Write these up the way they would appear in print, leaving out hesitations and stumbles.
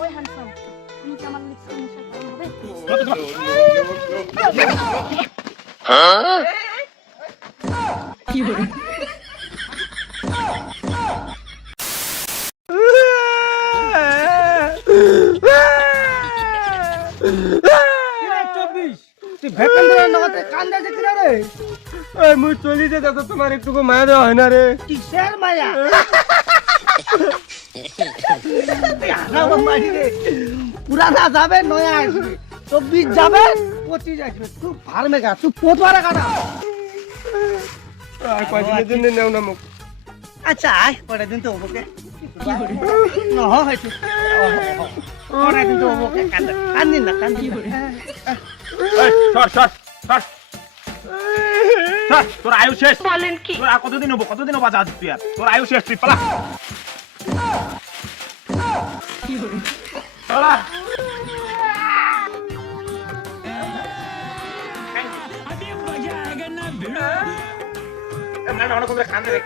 ওই হ্যান্ডসাম, তুমি কি আমার লিপস্টিক নেশা কম হবে? কি হলো? মুই চলি যে দাদা তোমার একটুকু মায়া দেওয়া হয় না রে। কিসের মায়া? পুরানা যাবে নয়া আসবে, 24 যাবে 25 আসবে। তুই ফার্মে গা, তুই পোতওয়ারা কাটা। আর কয়দিনের জন্য নেও না মুখ। আচ্ছা আয় পরে দিন তো ওকে না হয়তো পরে দিন তো ওকে কান্দিন না কান্দিন তোর আয়ু শেষ। বলেন কি? তোর আর কতদিন হবো বাঁচা তুই? আর তোর আয়ু শেষ, তুই পালা। পালা।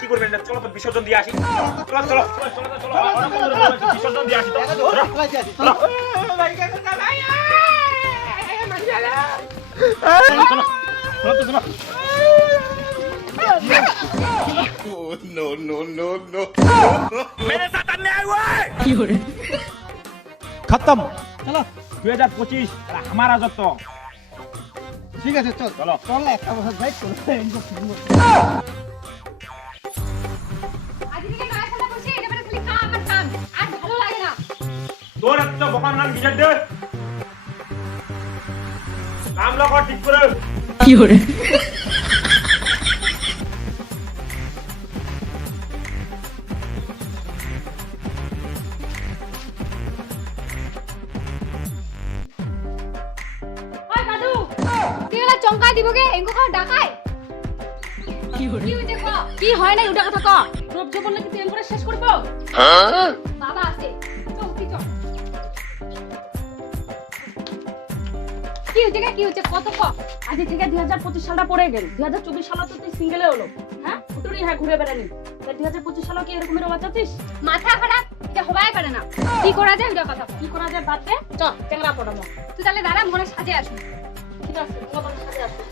কি করবেন? চলো তো বিসর্জন দিয়ে আসি। চলো বিসর্জন দিয়ে আসি। खत्म। চলো 2025 हमारा राजत्व। ঠিক আছে চল চলো চল একটা বছর যাই চলো আজকে থেকে কাজ খেলা করছি, এবারে খালি কাম আর কাম, আর ভালো লাগে না। তোর একটা বোকার নাম বিজয় দে। কাম লাগা ঠিক করে। কি হলো? ওই দাদু, তুই এলা চমকা দিবগে এঙ্গো খাও ডাকায়। কি হলো? কি হইছে ক? কি হয় নাই ওটা কথা ক। রূপ যৌবন নাকি তুই এঙ্গরে শেষ করব? বাবা আছে। চল তুই চল। কি হইছে কত ক? আজ থেকে 2025 সালটা পড়ে গেল। 2024 সালে তো তুই সিঙ্গেলে হলো। হ্যাঁ? উটুরি হ্যাঁ ঘুরে বেড়ানি। 2025 সালে কি এরকম এর বাঁচাতিস? মাথা খারাপ, এটা হবাই পারে না। কি করা যায় ওটা কথা? কি করা যায় বাদ দে। চল চ্যাংড়া পড়াবো। তুই তাহলে দাঁড়া মনে সাজে আসুন। ঠিক আছে, মনে সাজে আসুন।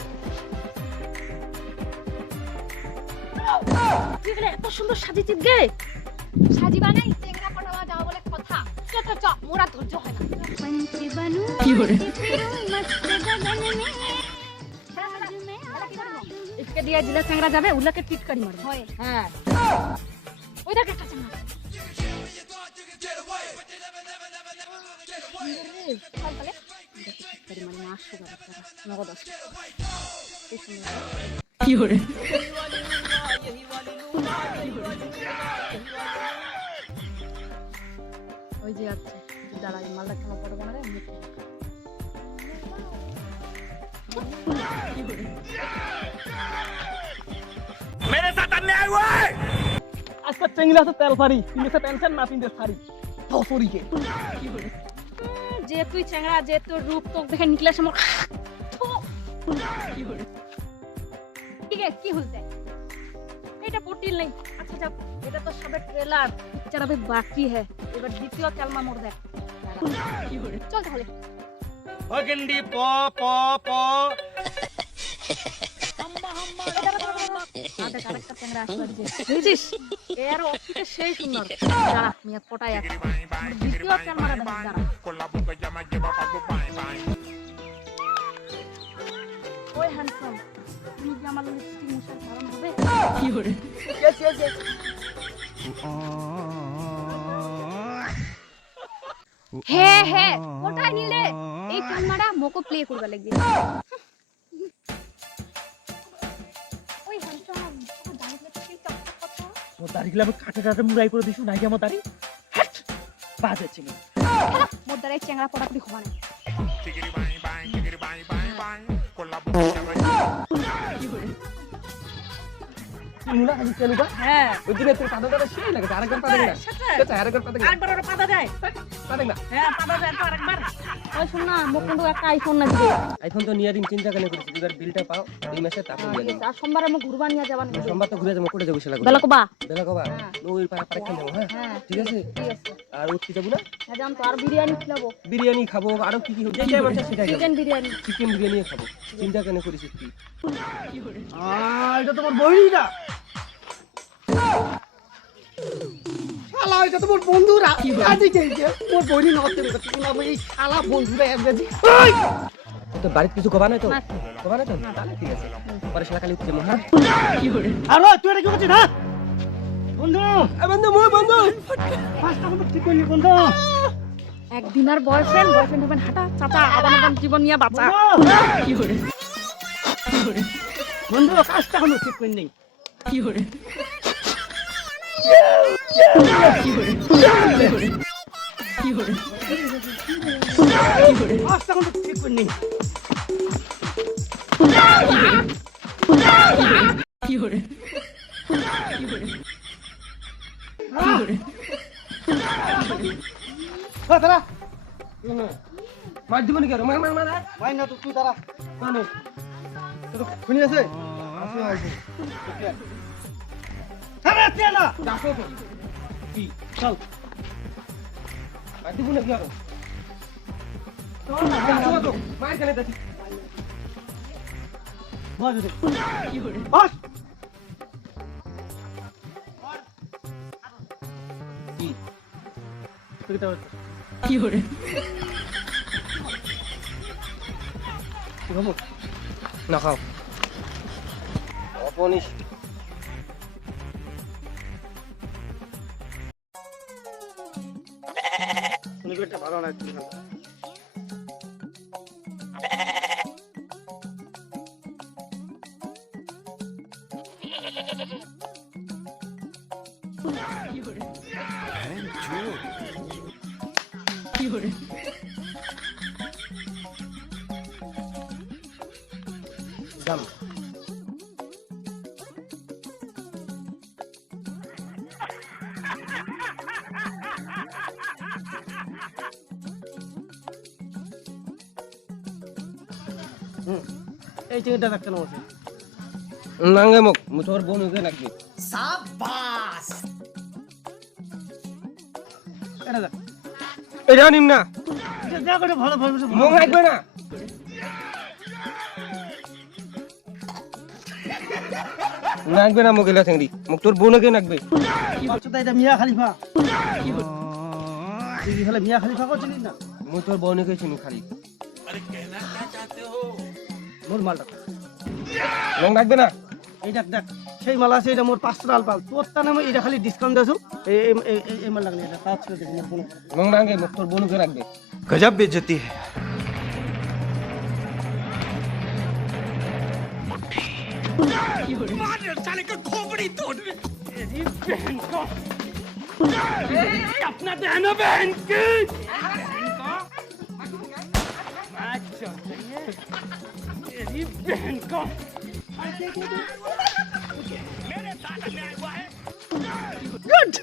তুই বলে এত সুন্দর সাজিছিস গে। সাজিবা নাই, চ্যাংড়া পড়াবা যাও বলে কথা। চ মোরা ধৈর্য হয় না। पंछी बनूं কি হলো? मस्त गगन में इसके दिया जिला चंगरा जाबे उलके टिट करी मारबो হয় হ্যাঁ ওই দেখে কাছে মার কি হলো? ওই যে আছে দাঁড়াই মালটা কেন পড়ে বানারে मेरे साथ अन्याय हुआ है। আজকে চেঙ্গিলা আছে তেল ফারি পিনেছে টেনশন না পিনতে ফারি তো সরিকে যে তুই চ্যাংড়া যে তোর রূপ তো দেখে নিকলে সময় ঠিক আছে কি হলতে এটা পটিল নাই আচ্ছা যা এটা তো সবে ট্রেলার পিকচার अभी বাকি है এবার দ্বিতীয় কালমা মোর দেখ কি হলো চল তাহলে भगंडी प प प আদা কারেক্ট চ্যাংড়া আসবে বুঝিস এর অফিসে সেই সুন্দর দাঁড়া মিয়া পটাই আছে দ্বিতীয় কালমাটা দেখ দাঁড়া ওই হ্যান্ডসাম তুমি কি আমার লিপস্টিক নেশার কারণ হবে কি হলো? হ্যাঁ হ্যাঁ ওটাই নিলে এই কান্নাটা মোকো প্লে করবা লাগবে ওই হ্যান্ডসাম আমার দাঁড়িয়ে কি চকচক কথা ও দাড়িগুলো আমি কাটে কাটে মুড়াই করে দিছু নাই আমার দাড়ি বাজে ছিল মোর দ্বারাই চ্যাংড়া পড়াপড়ি হবা না কি হলো? তুই মুলা খালি কেন বা হ্যাঁ ওই দিনে তোর পাতা দাদা সেই লাগে আরেকবার পাতা না সেটা আরেকবার পাতা আরেকবার ওরা পাতা যায় পাতা না হ্যাঁ পাতা যায় তো আরেকবার ওই শোন না মোক কিন্তু একটা আইফোন না দিবে আইফোন তো নিয়ে দিন চিন্তা কেন করিস এবার বিলটা পাও এই মাসে তারপর নিয়ে দিন আর সোমবারে মোক ঘুরবা নিয়ে যাবা না সোমবার তো ঘুরে যাবো কোটে যাবো সেলা বেলা কবা বেলা কবা ওই পরীক্ষা নেবো হ্যাঁ হ্যাঁ ঠিক আছে ঠিক আছে আর উঠতে যাবো না হ্যাঁ জান তো আর বিরিয়ানি খাবো বিরিয়ানি খাবো আরো কি কি যেটা মন চায় সেটাই খাবো চিকেন বিরিয়ানি চিকেন বিরিয়ানি খাবো চিন্তা কেন করিস তুই এটা তোমার বইরা শালা এটা তোমার বন্ধুরা আজকে মোর বইনি নতে তুমি আমি এই শালা বন্ধুরা একবারে তো বাড়িতে কিছু কবা নাই তো না। কবা নাই তো তাহলে ঠিক আছে পরে শালা কালি উঠতে যাবো হ্যাঁ আরে তুই এটা কি করছিস না বন্ধু বন্ধু মই বন্ধু পাঁচটা বন্ধু ঠিক করলি বন্ধু একদিন আর বয়ফ্রেন্ড হবেন হাঁটা চাচা আবার আবার জীবন নিয়ে বাঁচা কি hore কি hore বন্ধু কাজটা হলো ঠিক করে নেই কি hore কি hore কি hore কি hore কাজটা হলো ঠিক করে নেই কি hore কি hore কি hore ও দাঁড়া মার দিব নাকি আর মার মার মার ভাই না তো তুই দাঁড়া কোন তো শুনি আছে আরে তুই না ডাকো তো কি চল মার দিব নাকি আর তো মার কেন দেখি বস কি hore বস কি তুই তো কি hore কি হবো না খাও অপনিশ শুনি একটা ভালো না কি hore কি hore দাম এই চিকেনটা রাখতে না বসে নাঙ্গে মুখ মুতর বোন হইবে নাকি এটা দেখ এটা নিম না এটা দেখ এটা ভালো ভালো মুখ লাগবে না নাকবে না মুখ এলা চিংড়ি মুখ তোর বোনকে নাকবে বাচ্চাটা এটা মিয়া খালিফা তুই কি খালি মিয়া খালিফা করছিস না মুখ তোর বোনকে চিনি খালি মোর মালটা মুখ লাগবে না এই দেখ দেখ সেই মাল আছে এটা মোর 500 টাকা পাল তোর তা নামে এটা খালি ডিসকাউন্ট দেছো এই মাল লাগলে এটা কাজ করে দেখি মোর কোনো মুখ নাঙ্গে মুখ তোর বোনকে রাখবে गजब बेइज्जती है কি hore अपना देना बहन की तेरी बहन को গুড